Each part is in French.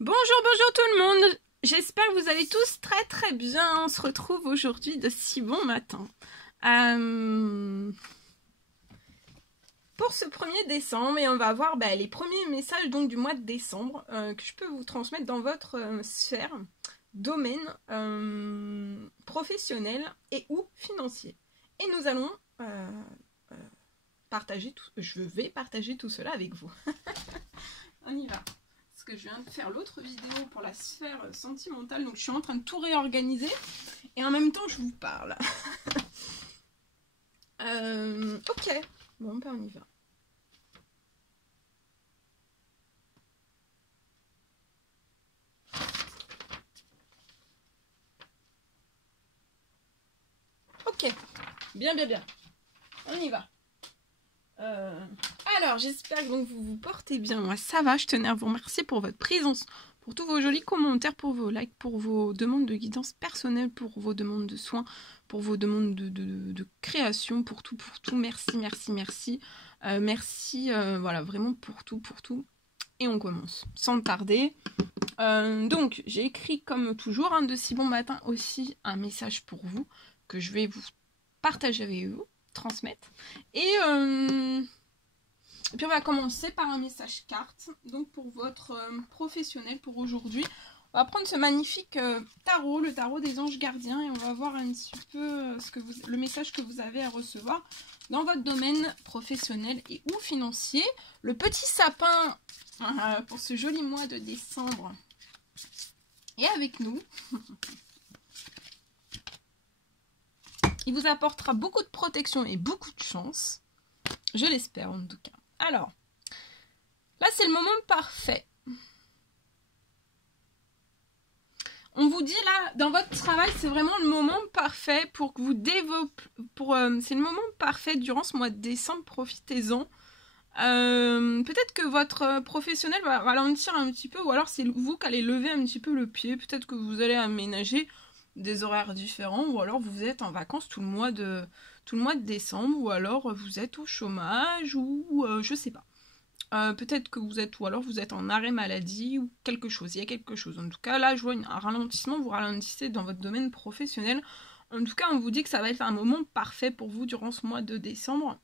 Bonjour tout le monde. J'espère que vous allez tous très bien. On se retrouve aujourd'hui de si bon matin. Pour ce 1er décembre, et on va voir les premiers messages donc, du mois de décembre que je peux vous transmettre dans votre sphère, domaine professionnel et ou financier. Et nous allons partager tout. Je vais partager tout cela avec vous. On y va. Que je viens de faire l'autre vidéo pour la sphère sentimentale, donc je suis en train de tout réorganiser et en même temps je vous parle. Ok, bon ben on y va. Ok, bien, on y va. Alors, j'espère que donc, vous vous portez bien. Moi, ça va. Je tenais à vous remercier pour votre présence, pour tous vos jolis commentaires, pour vos likes, pour vos demandes de guidance personnelle, pour vos demandes de soins, pour vos demandes de création, pour tout. Merci. Merci, voilà, vraiment pour tout. Et on commence, sans tarder. Donc, j'ai écrit, comme toujours, de si bon matin aussi, un message pour vous, que je vais vous partager avec vous, transmettre. Et puis on va commencer par un message carte, donc pour votre professionnel pour aujourd'hui. On va prendre ce magnifique tarot, le tarot des anges gardiens, et on va voir un petit peu le message que vous avez à recevoir dans votre domaine professionnel et ou financier. Le petit sapin pour ce joli mois de décembre est avec nous. Il vous apportera beaucoup de protection et beaucoup de chance. Je l'espère en tout cas. Alors, là c'est le moment parfait. On vous dit là, dans votre travail, c'est vraiment le moment parfait pour que vous développez. C'est le moment parfait durant ce mois de décembre, profitez-en. Peut-être que votre professionnel va ralentir un petit peu, ou alors c'est vous qui allez lever un petit peu le pied. Peut-être que vous allez aménager des horaires différents, ou alors vous êtes en vacances tout le mois de décembre, ou alors vous êtes au chômage, ou je sais pas. Peut-être que vous êtes, ou alors vous êtes en arrêt maladie, ou quelque chose, il y a quelque chose. En tout cas, là, je vois un ralentissement, vous ralentissez dans votre domaine professionnel. En tout cas, on vous dit que ça va être un moment parfait pour vous durant ce mois de décembre.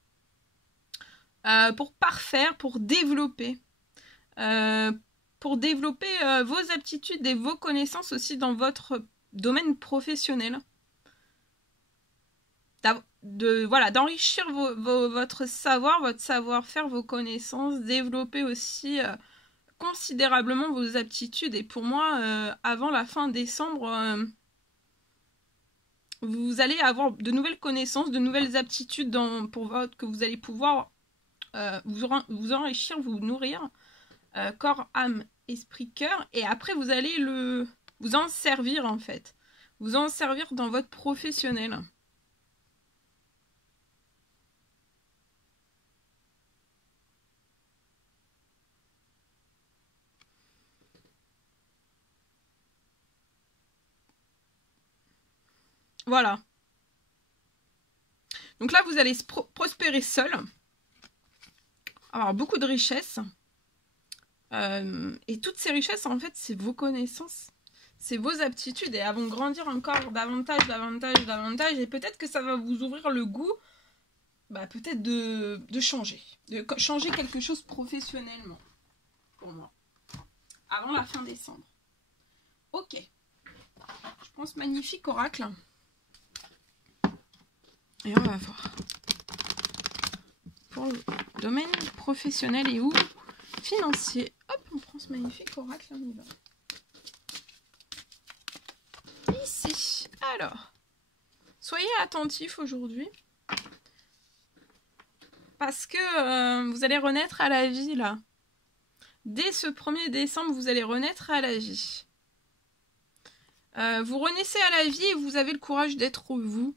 Pour parfaire, pour développer. Vos aptitudes et vos connaissances aussi dans votre domaine professionnel. D'enrichir votre savoir, votre savoir-faire, vos connaissances, développer aussi considérablement vos aptitudes. Et pour moi, avant la fin décembre, vous allez avoir de nouvelles connaissances, de nouvelles aptitudes que vous allez pouvoir vous enrichir, vous nourrir, corps, âme, esprit, cœur. Et après, vous allez vous en servir en fait. Vous en servir dans votre professionnel. Voilà. Donc là, vous allez prospérer seul, avoir beaucoup de richesses. Et toutes ces richesses, en fait, c'est vos connaissances, c'est vos aptitudes. Et elles vont grandir encore davantage. Et peut-être que ça va vous ouvrir le goût, peut-être de changer quelque chose professionnellement, pour moi, avant la fin décembre. Ok. Je pense magnifique oracle. Et on va voir. Pour le domaine professionnel et ou financier. Hop, on prend ce magnifique oracle, on y va. Ici. Alors, soyez attentifs aujourd'hui. Parce que vous allez renaître à la vie, là. Dès ce 1er décembre, vous allez renaître à la vie. Vous renaissez à la vie et vous avez le courage d'être vous.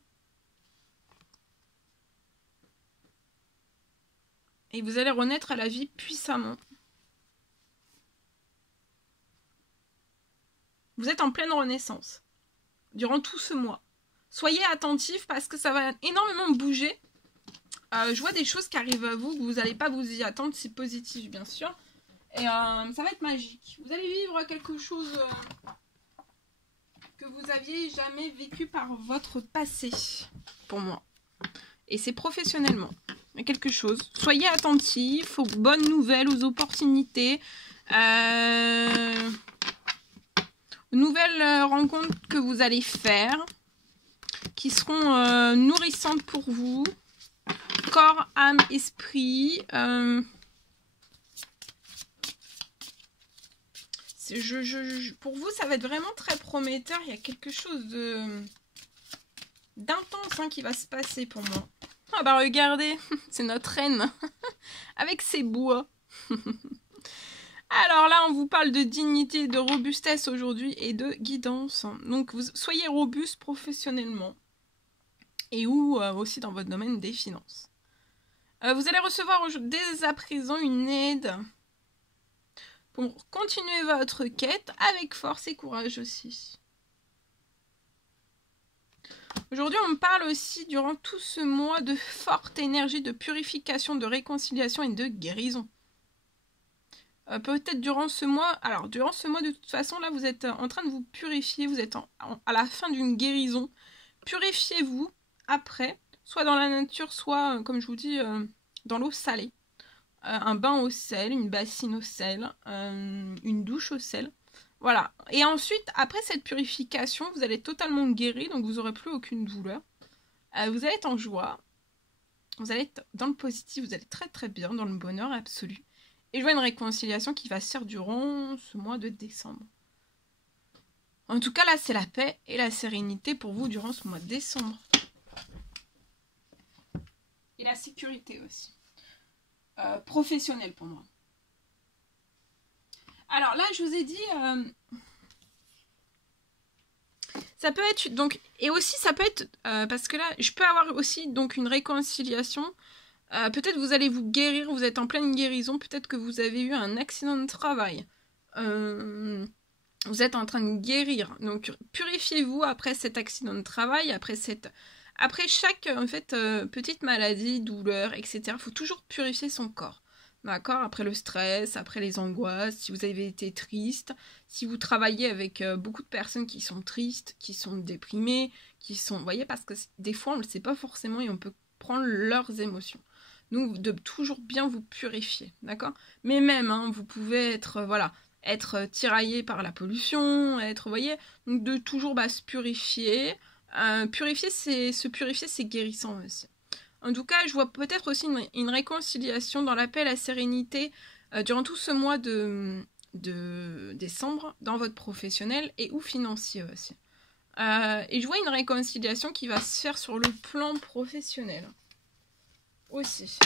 Et vous allez renaître à la vie puissamment. Vous êtes en pleine renaissance. Durant tout ce mois. Soyez attentifs parce que ça va énormément bouger. Je vois des choses qui arrivent à vous, que vous n'allez pas vous y attendre, c'est positif bien sûr. Et ça va être magique. Vous allez vivre quelque chose que vous aviez jamais vécu par votre passé, pour moi. Et c'est professionnellement. Il y a quelque chose. Soyez attentifs aux bonnes nouvelles, aux opportunités, aux nouvelles rencontres que vous allez faire, qui seront nourrissantes pour vous. Corps, âme, esprit. Pour vous, ça va être vraiment très prometteur. Il y a quelque chose d'intense qui va se passer pour moi. Ah bah regardez, c'est notre reine avec ses bois. Alors là, on vous parle de dignité, de robustesse aujourd'hui et de guidance. Donc, soyez robuste professionnellement et ou aussi dans votre domaine des finances. Vous allez recevoir dès à présent une aide pour continuer votre quête avec force et courage aussi. Aujourd'hui, on me parle aussi durant tout ce mois de forte énergie de purification, de réconciliation et de guérison. Peut-être durant ce mois, alors durant ce mois de toute façon, là vous êtes en train de vous purifier, vous êtes à la fin d'une guérison. Purifiez-vous après, soit dans la nature, soit, comme je vous dis, dans l'eau salée. Un bain au sel, une bassine au sel, une douche au sel. Voilà. Et ensuite, après cette purification, vous allez être totalement guéri, donc vous n'aurez plus aucune douleur. Vous allez être en joie. Vous allez être dans le positif, vous allez être très très bien, dans le bonheur absolu. Et je vois une réconciliation qui va se faire durant ce mois de décembre. En tout cas, là, c'est la paix et la sérénité pour vous durant ce mois de décembre. Et la sécurité aussi. Professionnelle pour moi. Alors là, je vous ai dit... ça peut être... donc et aussi, ça peut être... parce que là, je peux avoir aussi donc une réconciliation... peut-être vous allez vous guérir, vous êtes en pleine guérison, peut-être que vous avez eu un accident de travail. Vous êtes en train de guérir. Donc purifiez-vous après cet accident de travail, après chaque en fait, petite maladie, douleur, etc. Il faut toujours purifier son corps. D'accord? Après le stress, après les angoisses, si vous avez été triste, si vous travaillez avec beaucoup de personnes qui sont tristes, qui sont déprimées, qui sont... Vous voyez, parce que des fois on ne le sait pas forcément et on peut prendre leurs émotions. Donc de toujours bien vous purifier, d'accord? Mais même, vous pouvez être, être tiraillé par la pollution, vous voyez, donc de toujours se purifier. Se purifier, c'est guérissant aussi. En tout cas, je vois peut-être aussi une réconciliation dans la paix et la sérénité durant tout ce mois de décembre, dans votre professionnel et ou financier aussi. Et je vois une réconciliation qui va se faire sur le plan professionnel aussi.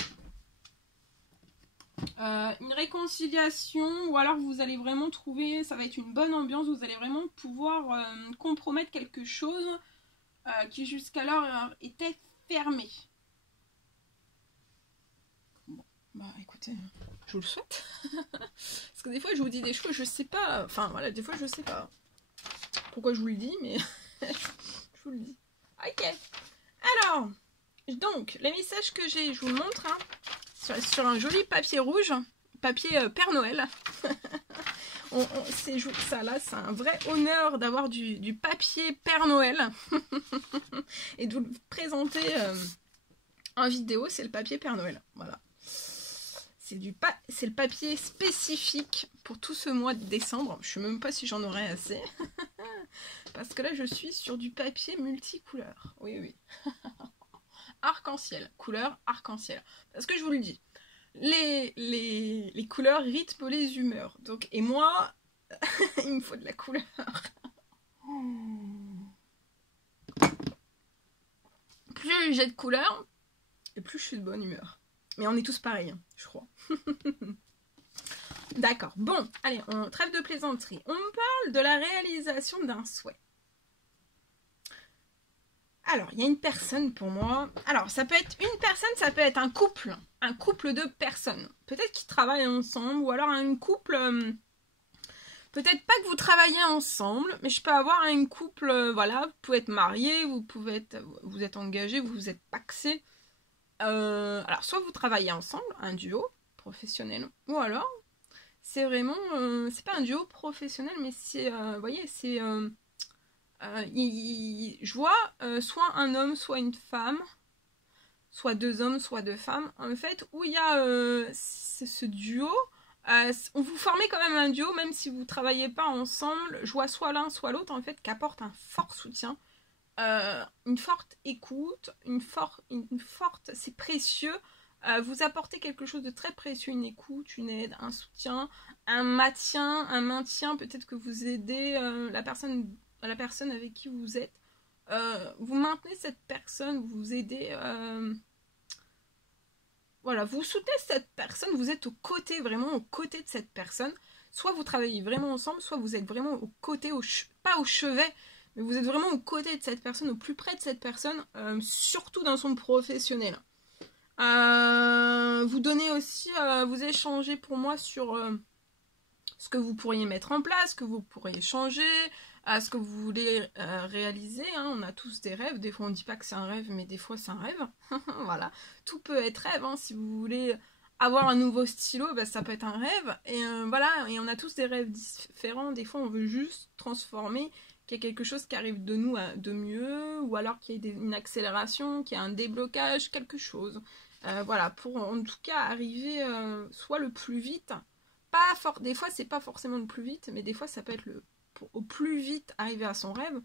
Une réconciliation, ou alors vous allez vraiment trouver, ça va être une bonne ambiance, vous allez vraiment pouvoir compromettre quelque chose qui jusqu'alors était fermé. Bon, écoutez, je vous le souhaite. Parce que des fois je vous dis des choses, je sais pas, enfin voilà, des fois je sais pas pourquoi je vous le dis, mais je vous le dis. Ok, alors, donc, les messages que j'ai, je vous le montre, sur un joli papier rouge, papier Père Noël. Ça là, c'est un vrai honneur d'avoir du papier Père Noël et de vous le présenter en vidéo. C'est le papier Père Noël, voilà. C'est le papier spécifique pour tout ce mois de décembre. Je ne sais même pas si j'en aurai assez. Parce que là, je suis sur du papier multicouleur. Oui, oui. Arc-en-ciel. Couleur arc-en-ciel. Parce que je vous le dis, les couleurs rythment les humeurs. Donc, et moi, il me faut de la couleur. Plus j'ai de couleur, et plus je suis de bonne humeur. Mais on est tous pareils, je crois. D'accord. Bon, allez, on trêve de plaisanterie. On me parle de la réalisation d'un souhait. Alors, il y a une personne pour moi. Alors, ça peut être une personne, ça peut être un couple de personnes. Peut-être qu'ils travaillent ensemble, ou alors un couple... peut-être pas que vous travaillez ensemble, mais je peux avoir un couple, voilà, vous pouvez être marié, vous êtes engagé, vous êtes pacsé. Alors, soit vous travaillez ensemble, un duo professionnel, ou alors c'est vraiment, c'est pas un duo professionnel, mais c'est, vous voyez, c'est, je vois soit un homme, soit une femme, soit deux hommes, soit deux femmes, en fait, où il y a ce duo. On vous formez quand même un duo, même si vous travaillez pas ensemble. Je vois soit l'un, soit l'autre, en fait, qui apporte un fort soutien, une forte écoute, une forte, c'est précieux. Vous apportez quelque chose de très précieux, une écoute, une aide, un soutien, un maintien. Peut-être que vous aidez la personne avec qui vous êtes. Vous maintenez cette personne, vous aidez. Voilà, vous soutenez cette personne, vous êtes vraiment aux côtés de cette personne. Soit vous travaillez vraiment ensemble, soit vous êtes vraiment aux côtés, pas au chevet, mais vous êtes vraiment aux côtés de cette personne, au plus près de cette personne, surtout dans son professionnel. Vous donnez aussi, vous échangez pour moi sur ce que vous pourriez mettre en place, ce que vous pourriez changer, ce que vous voulez réaliser. Hein. On a tous des rêves, des fois on ne dit pas que c'est un rêve, mais des fois c'est un rêve. Voilà, tout peut être rêve. Hein. Si vous voulez avoir un nouveau stylo, bah, ça peut être un rêve. Et voilà, et on a tous des rêves différents. Des fois on veut juste transformer, qu'il y ait quelque chose qui arrive de nous de mieux, ou alors qu'il y ait une accélération, qu'il y ait un déblocage, quelque chose. Voilà, pour en tout cas arriver soit le plus vite, des fois c'est pas forcément le plus vite, mais des fois ça peut être au plus vite arriver à son rêve,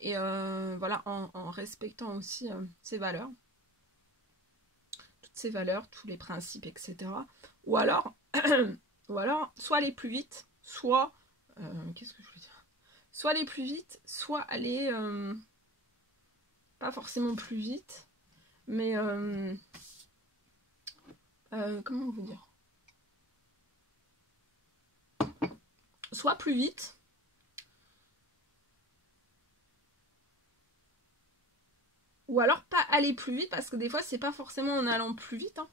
et voilà, en respectant aussi ses valeurs, toutes ses valeurs, tous les principes, etc. Ou alors, soit aller plus vite, soit qu'est-ce que je veux dire, soit aller plus vite, soit aller pas forcément plus vite, mais comment vous dire, soit plus vite, ou alors pas aller plus vite, parce que des fois c'est pas forcément en allant plus vite. Hein.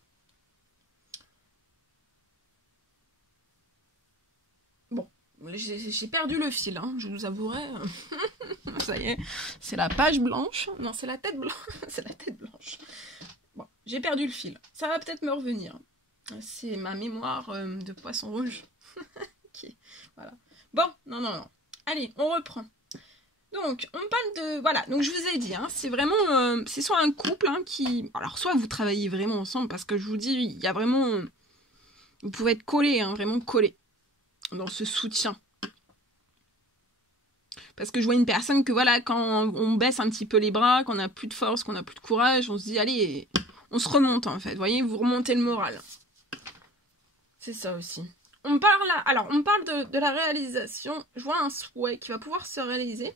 Bon, j'ai perdu le fil, hein, je vous avouerai. Ça y est, c'est la page blanche. Non, c'est la tête blanche. C'est la tête blanche. Bon, j'ai perdu le fil. Ça va peut-être me revenir. C'est ma mémoire de poisson rouge. Okay. Voilà. Bon, non. Allez, on reprend. Donc, on parle de... Voilà, donc je vous ai dit, hein, c'est vraiment... c'est soit un couple hein, qui... Alors, soit vous travaillez vraiment ensemble, parce que je vous dis, il y a vraiment... vous pouvez être collés, hein, vraiment collés, dans ce soutien. Parce que je vois une personne que, voilà, quand on baisse un petit peu les bras, qu'on n'a plus de force, qu'on n'a plus de courage, on se dit, allez, on se remonte, en fait. Vous voyez, vous remontez le moral. C'est ça aussi. On parle de la réalisation. Je vois un souhait qui va pouvoir se réaliser.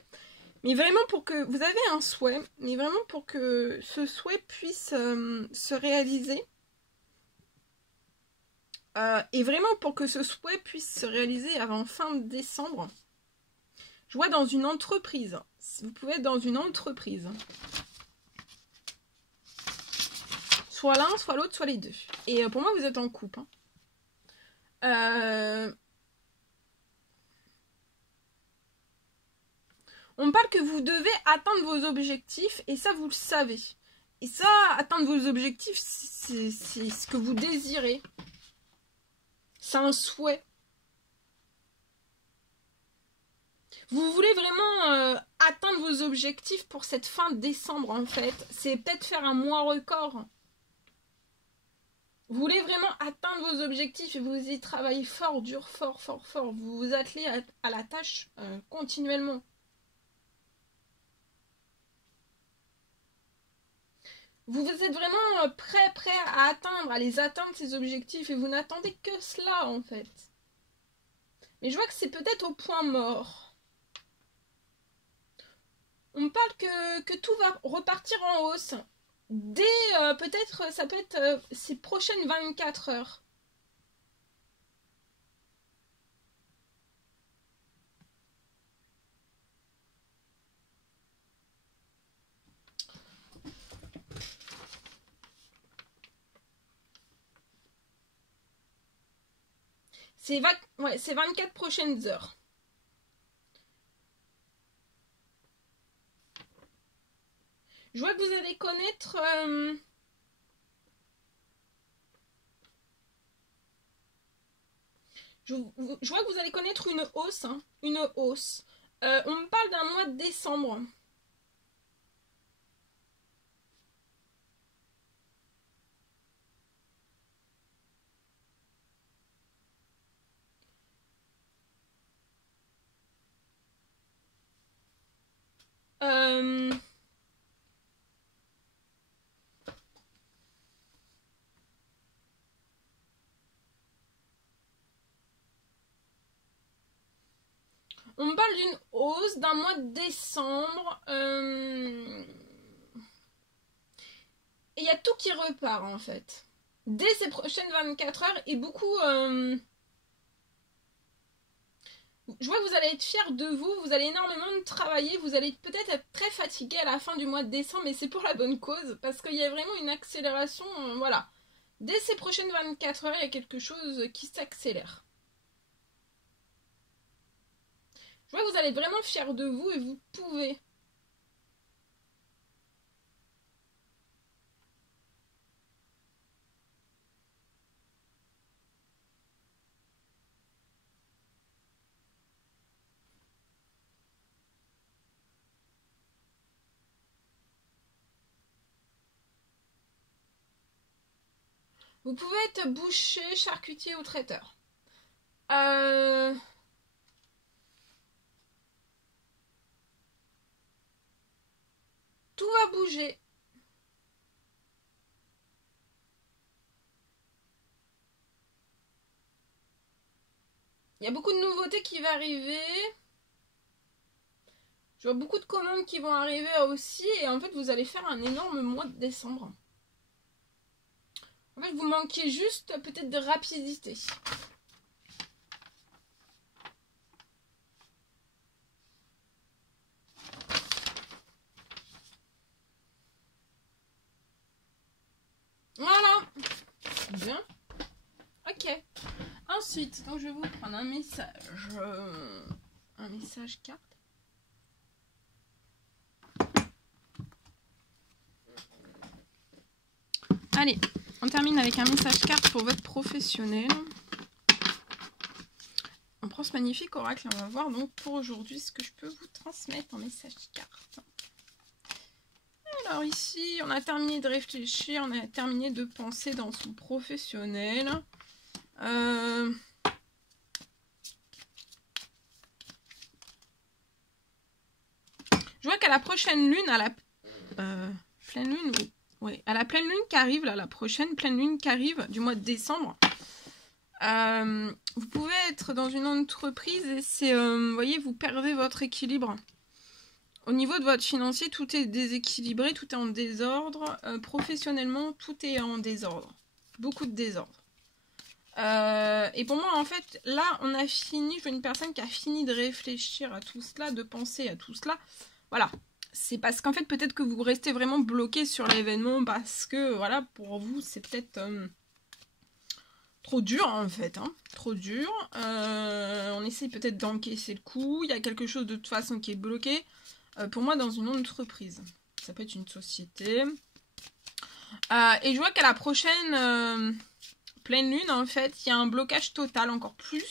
Mais vraiment pour que... Vous avez un souhait, mais vraiment pour que ce souhait puisse se réaliser. Et vraiment pour que ce souhait puisse se réaliser avant fin décembre. Je vois dans une entreprise. Vous pouvez être dans une entreprise. Soit l'un, soit l'autre, soit les deux. Et pour moi, vous êtes en couple. Hein. On parle que vous devez atteindre vos objectifs, et ça, vous le savez. Et ça, atteindre vos objectifs, c'est ce que vous désirez. C'est un souhait. Vous voulez vraiment atteindre vos objectifs pour cette fin décembre, en fait. C'est peut-être faire un mois record. Vous voulez vraiment atteindre vos objectifs et vous y travaillez fort, dur, fort. Vous vous attelez à la tâche continuellement. Vous êtes vraiment prêt à atteindre ces objectifs, et vous n'attendez que cela, en fait. Mais je vois que c'est peut-être au point mort. On parle que tout va repartir en hausse. Dès, peut-être, ça peut être ces prochaines 24 heures. C'est 24 prochaines heures. Je vois que vous allez connaître... Je vois que vous allez connaître une hausse. Hein, une hausse. On me parle d'un mois de décembre. On me parle d'une hausse d'un mois de décembre. Et il y a tout qui repart en fait. Dès ces prochaines 24 heures et beaucoup... Je vois que vous allez être fiers de vous, vous allez énormément travailler, vous allez peut-être être très fatigué à la fin du mois de décembre, mais c'est pour la bonne cause, parce qu'il y a vraiment une accélération, voilà. Dès ces prochaines 24 heures, il y a quelque chose qui s'accélère. Je vois que vous allez être vraiment fiers de vous et vous pouvez. Vous pouvez être boucher, charcutier ou traiteur. Tout va bouger. Il y a beaucoup de nouveautés qui vont arriver. Je vois beaucoup de commandes qui vont arriver aussi. Et en fait, vous allez faire un énorme mois de décembre. En fait, vous manquez juste peut-être de rapidité. Voilà. Bien. Ok. Ensuite, donc je vais vous prendre un message. Un message carte. Allez, on termine avec un message carte pour votre professionnel. On prend ce magnifique oracle. On va voir donc pour aujourd'hui ce que je peux vous transmettre en message carte. Alors ici, on a terminé de réfléchir, on a terminé de penser dans son professionnel. Je vois qu'à la prochaine lune, à la pleine lune, oui, à la pleine lune qui arrive, là, la prochaine pleine lune qui arrive du mois de décembre, vous pouvez être dans une entreprise et c'est, vous voyez, vous perdez votre équilibre. Au niveau de votre financier, tout est déséquilibré, tout est en désordre. Professionnellement, tout est en désordre. Beaucoup de désordre. Et pour moi, en fait, là, on a fini, je vois une personne qui a fini de réfléchir à tout cela, de penser à tout cela. Voilà. C'est parce qu'en fait, peut-être que vous restez vraiment bloqué sur l'événement parce que, voilà, pour vous, c'est peut-être trop dur, en fait. Hein, trop dur. On essaie peut-être d'encaisser le coup. Il y a quelque chose de toute façon qui est bloqué. Pour moi, dans une entreprise. Ça peut être une société. Et je vois qu'à la prochaine pleine lune, en fait, il y a un blocage total, encore plus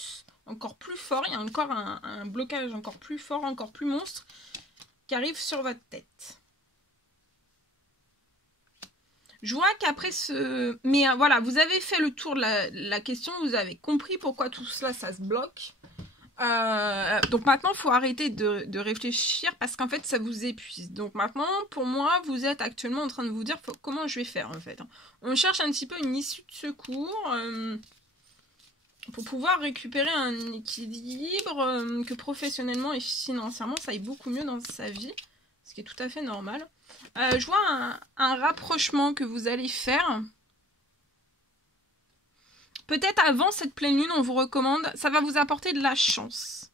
fort. Il y a encore un blocage encore plus fort, encore plus monstre, qui arrive sur votre tête. Je vois qu'après ce... Mais voilà, vous avez fait le tour de la question, vous avez compris pourquoi tout cela, ça se bloque. Donc maintenant, il faut arrêter de réfléchir parce qu'en fait, ça vous épuise. Donc maintenant, pour moi, vous êtes actuellement en train de vous dire comment je vais faire en fait. On cherche un petit peu une issue de secours pour pouvoir récupérer un équilibre, que professionnellement et financièrement, ça aille beaucoup mieux dans sa vie, ce qui est tout à fait normal. Je vois un rapprochement que vous allez faire. Peut-être avant cette pleine lune, on vous recommande, ça va vous apporter de la chance.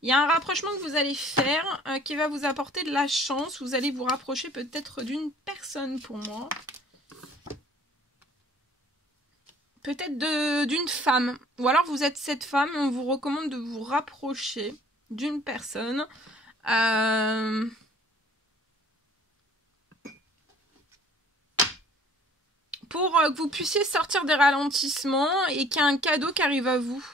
Il y a un rapprochement que vous allez faire qui va vous apporter de la chance. Vous allez vous rapprocher peut-être d'une personne pour moi. Peut-être d'une femme. Ou alors vous êtes cette femme et on vous recommande de vous rapprocher d'une personne. Pour que vous puissiez sortir des ralentissements et qu'il y ait un cadeau qui arrive à vous.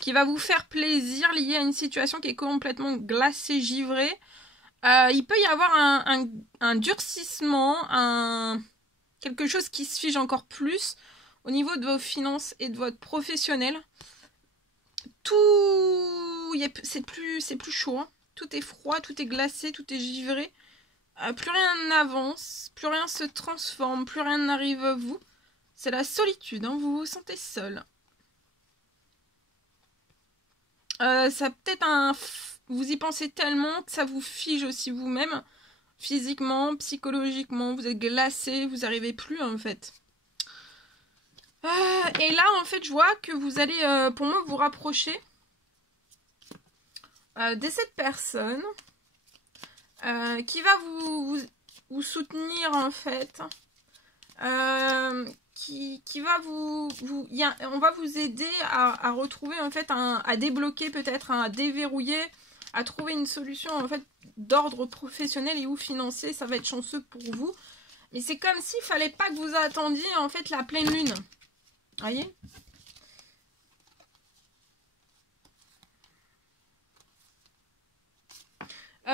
qui va vous faire plaisir lié à une situation qui est complètement glacée, givrée. Il peut y avoir un durcissement, quelque chose qui se fige encore plus au niveau de vos finances et de votre professionnel. C'est plus chaud, hein. Tout est froid, tout est glacé, tout est givré. Plus rien n'avance, plus rien se transforme, plus rien n'arrive à vous. C'est la solitude, hein, vous vous sentez seul. Ça peut-être vous y pensez tellement que ça vous fige aussi vous-même, physiquement, psychologiquement, vous êtes glacé, vous n'arrivez plus en fait. Et là en fait je vois que vous allez pour moi vous rapprocher de cette personne qui va vous soutenir en fait, qui va on va vous aider à retrouver en fait, à débloquer peut-être, à déverrouiller, à trouver une solution en fait d'ordre professionnel et ou financier. Ça va être chanceux pour vous, mais c'est comme s'il fallait pas que vous attendiez en fait la pleine lune. Voyez ?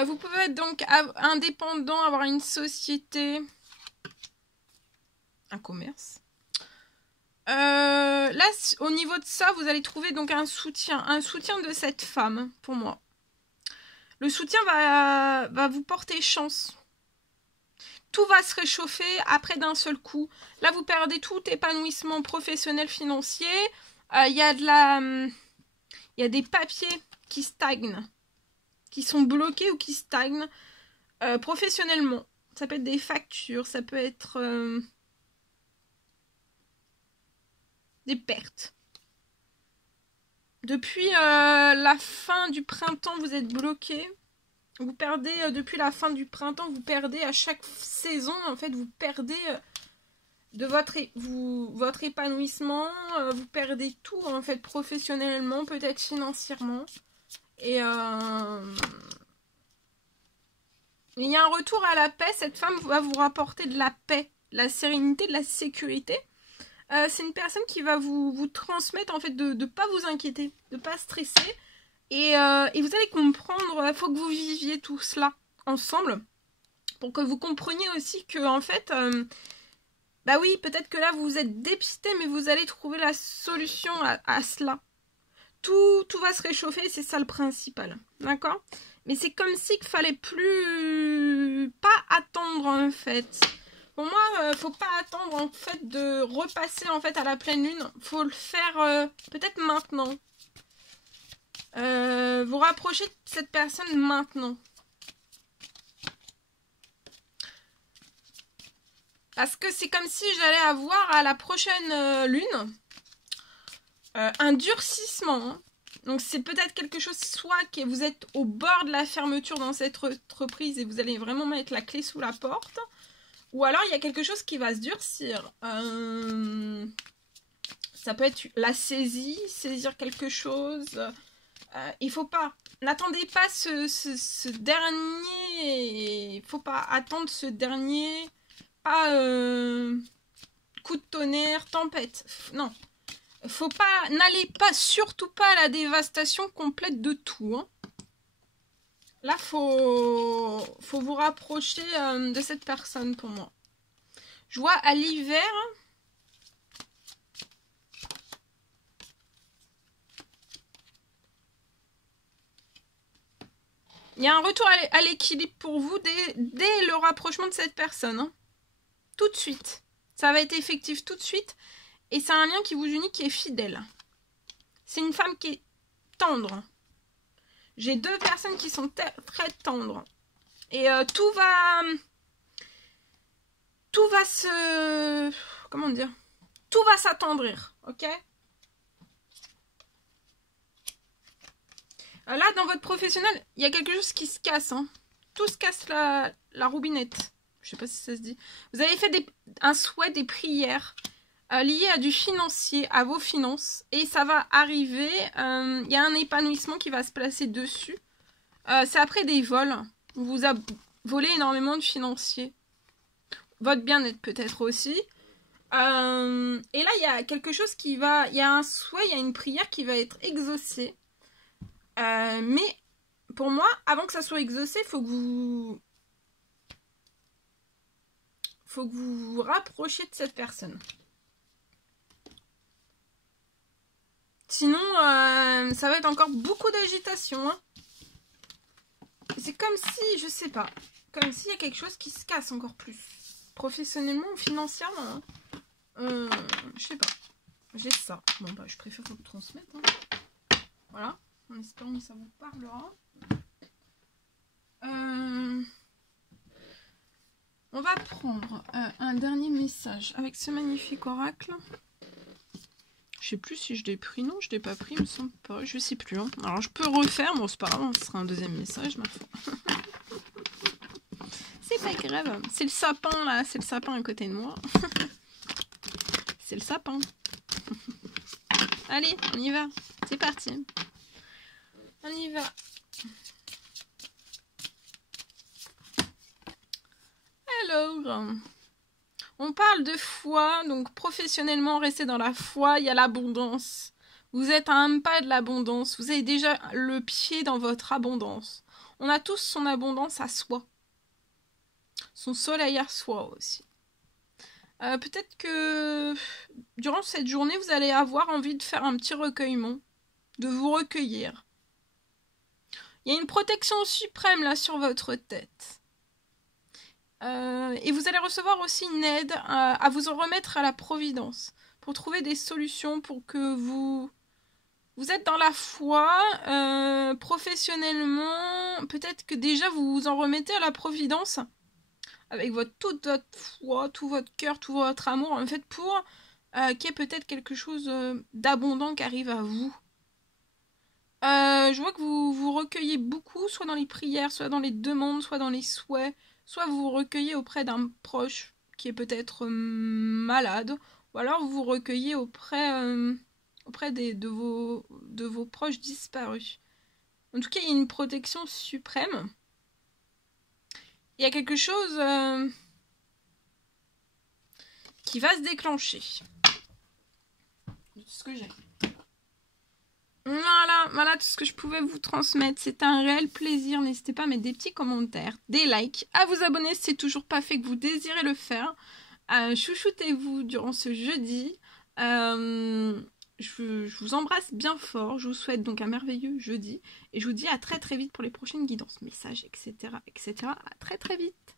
Vous pouvez être donc indépendant, avoir une société, un commerce. Là, au niveau de ça, vous allez trouver donc un soutien de cette femme, pour moi. Le soutien va vous porter chance. Tout va se réchauffer après d'un seul coup. Là, vous perdez tout épanouissement professionnel, financier. Il y a des papiers qui stagnent, qui sont bloqués ou qui stagnent professionnellement. Ça peut être des factures, ça peut être des pertes. Depuis la fin du printemps, vous êtes bloqué. Vous perdez, depuis la fin du printemps, vous perdez à chaque saison, en fait, vous perdez de votre épanouissement, vous perdez tout, en fait, professionnellement, peut-être financièrement. Et il y a un retour à la paix. Cette femme va vous rapporter de la paix, de la sérénité, de la sécurité. C'est une personne qui va vous transmettre en fait de ne pas vous inquiéter, de ne pas stresser. Et vous allez comprendre, il faut que vous viviez tout cela ensemble pour que vous compreniez aussi que en fait, bah oui, peut-être que là vous êtes dépité, mais vous allez trouver la solution à cela. Tout va se réchauffer, c'est ça le principal, d'accord? Mais c'est comme si qu'il fallait plus pas attendre en fait. Pour moi, faut pas attendre en fait de repasser en fait à la pleine lune. Faut le faire peut-être maintenant. Vous rapprochez de cette personne maintenant. Parce que c'est comme si j'allais avoir à la prochaine lune un durcissement. Hein. Donc c'est peut-être quelque chose, soit que vous êtes au bord de la fermeture dans cette entreprise et vous allez vraiment mettre la clé sous la porte. Ou alors il y a quelque chose qui va se durcir. Ça peut être la saisie, saisir quelque chose. Il faut pas. N'attendez pas ce dernier. Il faut pas attendre ce dernier. Pas coup de tonnerre, tempête. Non. Faut pas. N'allez pas, surtout pas à la dévastation complète de tout. Hein. Là, faut vous rapprocher de cette personne pour moi. Je vois à l'hiver. Il y a un retour à l'équilibre pour vous dès le rapprochement de cette personne. Hein. Tout de suite. Ça va être effectif tout de suite. Et c'est un lien qui vous unit, qui est fidèle. C'est une femme qui est tendre. J'ai deux personnes qui sont très tendres. Et tout va se... Comment dire? Tout va s'attendrir, ok? Là, dans votre professionnel, il y a quelque chose qui se casse. Hein. Tout se casse la roubinette. Je sais pas si ça se dit. Vous avez fait un souhait, des prières liées à du financier, à vos finances. Et ça va arriver. Il y a un épanouissement qui va se placer dessus. C'est après des vols. On vous a volé énormément de financiers. Votre bien-être peut-être aussi. Et là, il y a quelque chose qui va... Il y a un souhait, il y a une prière qui va être exaucée. Mais pour moi, avant que ça soit exaucé, il faut que vous vous rapprochiez de cette personne. Sinon, ça va être encore beaucoup d'agitation. Hein. C'est comme si, je sais pas, comme s'il y a quelque chose qui se casse encore plus. Professionnellement ou financièrement. Hein. Je sais pas. J'ai ça. Bon, bah, je préfère vous le transmettre. Hein. Voilà. En espérant que ça vous parlera. On va prendre un dernier message avec ce magnifique oracle. Je sais plus si je l'ai pris. Non, je l'ai pas pris, il me semble pas. Je sais plus. Hein. Alors, je peux refaire. Bon, c'est pas grave. Ce sera un deuxième message, ma foi. C'est pas grave. C'est le sapin, là. C'est le sapin à côté de moi. C'est le sapin. Allez, on y va. C'est parti. On y va. Alors, on parle de foi, donc professionnellement, restez dans la foi, il y a l'abondance. Vous êtes à un pas de l'abondance, vous avez déjà le pied dans votre abondance. On a tous son abondance à soi. Son soleil à soi aussi. Peut-être que durant cette journée, vous allez avoir envie de faire un petit recueillement, de vous recueillir. Il y a une protection suprême là sur votre tête. Et vous allez recevoir aussi une aide à vous en remettre à la providence pour trouver des solutions pour que vous êtes dans la foi professionnellement. Peut-être que déjà vous vous en remettez à la providence avec toute votre foi, tout votre cœur, tout votre amour en fait pour qu'il y ait peut-être quelque chose d'abondant qui arrive à vous. Je vois que vous vous recueillez beaucoup, soit dans les prières, soit dans les demandes, soit dans les souhaits. Soit vous vous recueillez auprès d'un proche qui est peut-être malade, ou alors vous vous recueillez auprès de vos proches disparus. En tout cas, il y a une protection suprême. Il y a quelque chose qui va se déclencher. C'est ce que j'ai. Voilà tout ce que je pouvais vous transmettre. C'était un réel plaisir. N'hésitez pas à mettre des petits commentaires, des likes, à vous abonner si c'est toujours pas fait que vous désirez le faire. Chouchoutez-vous durant ce jeudi. Je vous embrasse bien fort. Je vous souhaite donc un merveilleux jeudi. Et je vous dis à très très vite pour les prochaines guidances, messages, etc. etc. À très très vite.